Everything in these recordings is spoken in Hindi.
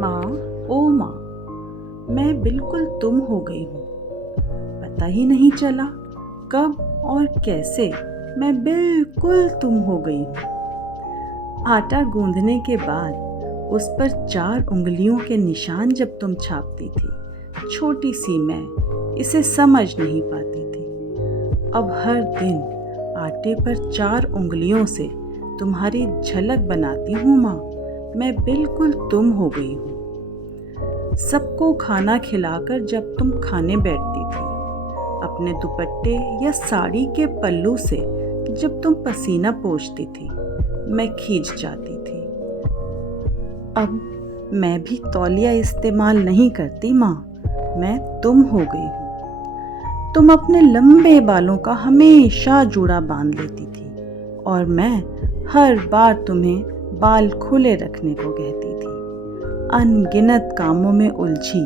माँ, ओ माँ, मैं बिल्कुल तुम हो गई हूँ। पता ही नहीं चला कब और कैसे मैं बिल्कुल तुम हो गई हूँ। आटा गूंदने के बाद उस पर 4 उंगलियों के निशान जब तुम छापती थी, छोटी सी मैं इसे समझ नहीं पाती थी। अब हर दिन आटे पर 4 उंगलियों से तुम्हारी झलक बनाती हूँ माँ, मैं बिल्कुल तुम हो गई हूँ। सबको खाना खिलाकर जब तुम खाने बैठती थी, अपने दुपट्टे या साड़ी के पल्लू से जब तुम पसीना पोंछती थी, मैं खींच जाती थी। अब मैं भी तौलिया इस्तेमाल नहीं करती माँ, मैं तुम हो गई हूँ। तुम अपने लंबे बालों का हमेशा जूड़ा बांध लेती थी और मैं हर बार तुम्हें बाल खुले रखने को कहती थी। अनगिनत कामों में उलझी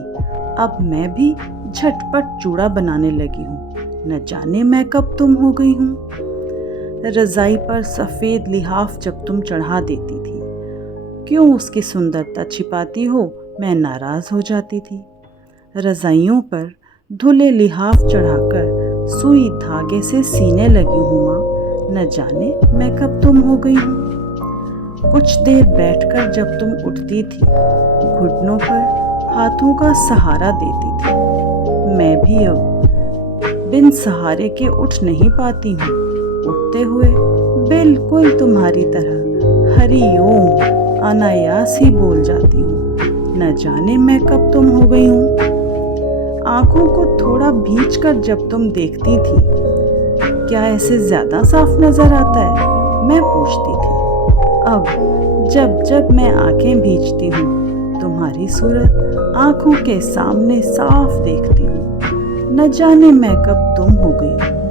अब मैं भी झटपट जूड़ा बनाने लगी हूँ, न जाने मैं कब तुम हो गई हूँ। रजाई पर सफ़ेद लिहाफ जब तुम चढ़ा देती थी, क्यों उसकी सुंदरता छिपाती हो, मैं नाराज़ हो जाती थी। रजाइयों पर धुले लिहाफ चढ़ाकर सुई धागे से सीने लगी हूँ माँ, न जाने मैं कब तुम हो गई हूँ। कुछ देर बैठकर जब तुम उठती थी, घुटनों पर हाथों का सहारा देती थी, मैं भी अब बिन सहारे के उठ नहीं पाती हूँ। उठते हुए बिल्कुल तुम्हारी तरह हरि ओम अनायास ही बोल जाती हूँ, न जाने मैं कब तुम हो गई हूँ। आँखों को थोड़ा भींच कर जब तुम देखती थी, क्या ऐसे ज़्यादा साफ नज़र आता है, मैं पूछती थी। अब जब जब मैं आंखें भींचती हूँ, तुम्हारी सूरत आंखों के सामने साफ देखती हूँ, न जाने मैं कब तुम हो गई हूँ।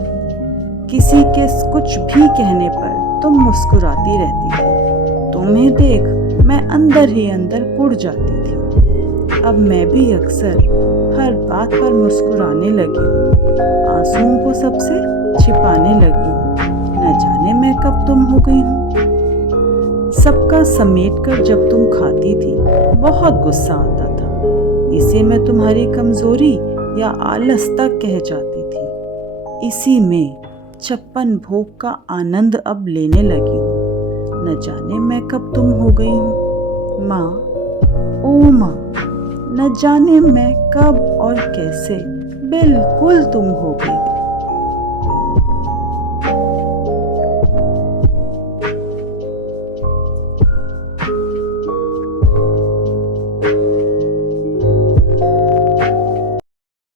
किसी के कुछ भी कहने पर तुम मुस्कुराती रहती थी, तुम्हें देख मैं अंदर ही अंदर कुढ़ जाती थी। अब मैं भी अक्सर हर बात पर मुस्कुराने लगी हूँ, आंसुओं को सबसे छिपाने लगी हूँ, न जाने मैं कब तुम हो गई हूँ। सबका समेट कर जब तुम खाती थी, बहुत गुस्सा आता था, इसे मैं तुम्हारी कमजोरी या आलस तक कह जाती थी। इसी में 56 भोग का आनंद अब लेने लगी हूँ, न जाने मैं कब तुम हो गई हूँ। माँ, ओ माँ, न जाने मैं कब और कैसे बिल्कुल तुम हो गई।